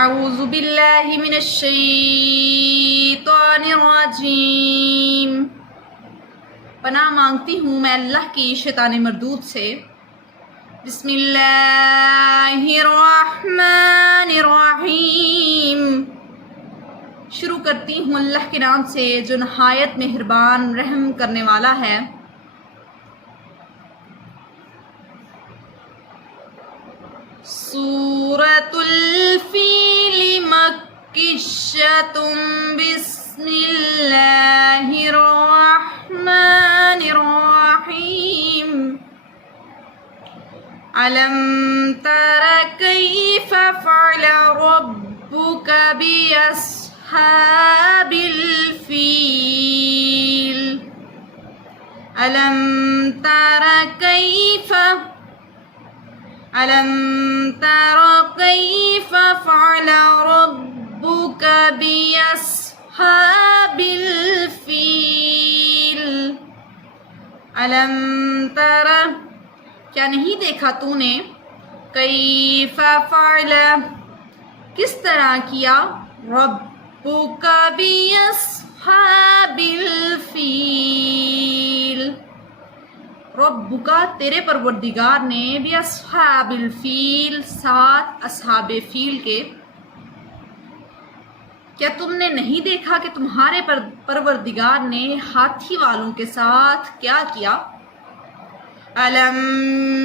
اعوذ باللہ من الشیطان الرجیم، پناہ مانگتی ہوں میں اللہ کی شیطان مردود سے۔ بسم اللہ الرحمن الرحیم، شروع کرتی ہوں اللہ کے نام سے جو نہایت مہربان رحم کرنے والا ہے۔ سورۃ الفیل مکیۃ بسم اللہ الرحمن الرحیم۔ الم تر کیف فعل ربک باصحاب الفیل۔ الم تر کیف فعل ربک باصحاب الفیل۔ الم تر، کیا نہیں دیکھا تو نے، کیف فعل، کس طرح کیا، ربک باصحاب الفیل، ربک تیرے پروردگار نے، باصحاب الفیل ساتھ اصحاب فیل کے۔ کیا تم نے نہیں دیکھا کہ تمہارے پروردگار نے ہاتھی والوں کے ساتھ کیا کیا؟ الم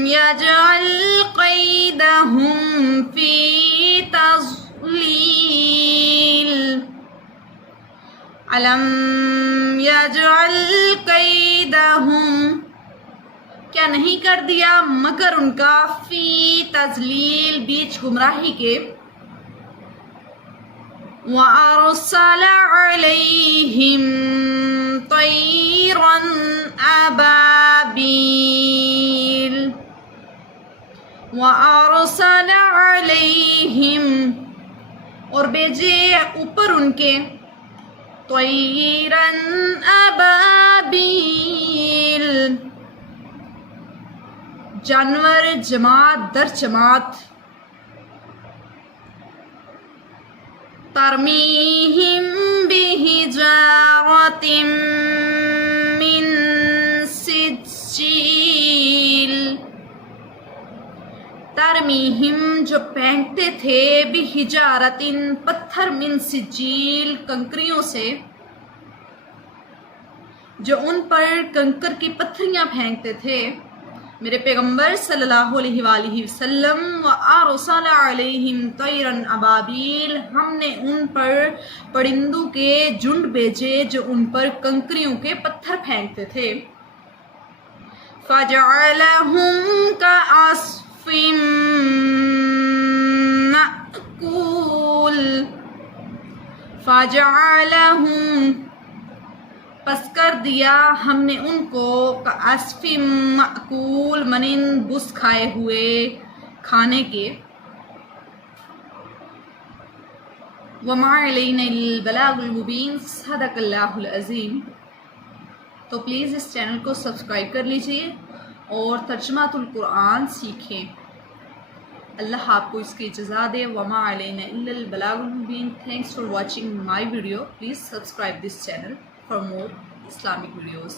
یجعل قیدہم فی تضلیل۔ الم یجعل قیدہم، کیا نہیں کر دیا مگر ان کا، فی تضلیل بیچ گمراہی کے۔ وَأَرْسَلَ عَلَيْهِمْ طَيْرًا أَبَابِيلَ۔ وَأَرْسَلَ عَلَيْهِمْ، اور بھیجے اوپر ان کے، طَيْرًا أَبَابِيلَ، جانور جماعت در جماعت، ترمیہم بحجارۃ من سجیل۔ ترمیہم جو پھینکتے تھے، بحجارۃ پتھر، من سجیل کنکریوں سے، جو ان پر کنکر کی پتھریاں پھینکتے تھے۔ میرے پیغمبر صلی اللہ علیہ وآلہ وسلم، وَأَرْسَلَ عَلَيْهِمْ طَيْرًا أَبَابِيلَ، ہم نے ان پر پرندوں کے جھنڈ بھیجے جو ان پر کنکریوں کے پتھر پھینکتے تھے۔ فَجَعَلَهُمْ كَعَصْفٍ مَأْكُولٍ۔ فَجَعَلَهُمْ، پس کر دیا ہم نے ان کو، کعصف مأکول، مانند بس کھائے ہوئے کھانے کے۔ وما علینا الا البلاغ المبین، صدق اللہ العظیم۔ تو پلیز اس چینل کو سبسکرائب کر لیجئے اور ترجمہ القرآن سیکھیں۔ اللہ آپ کو اس کی جزا دے۔ وما علینا الا البلاغ المبین۔ Thanks for watching my video. Please subscribe this channel for more Islamic videos.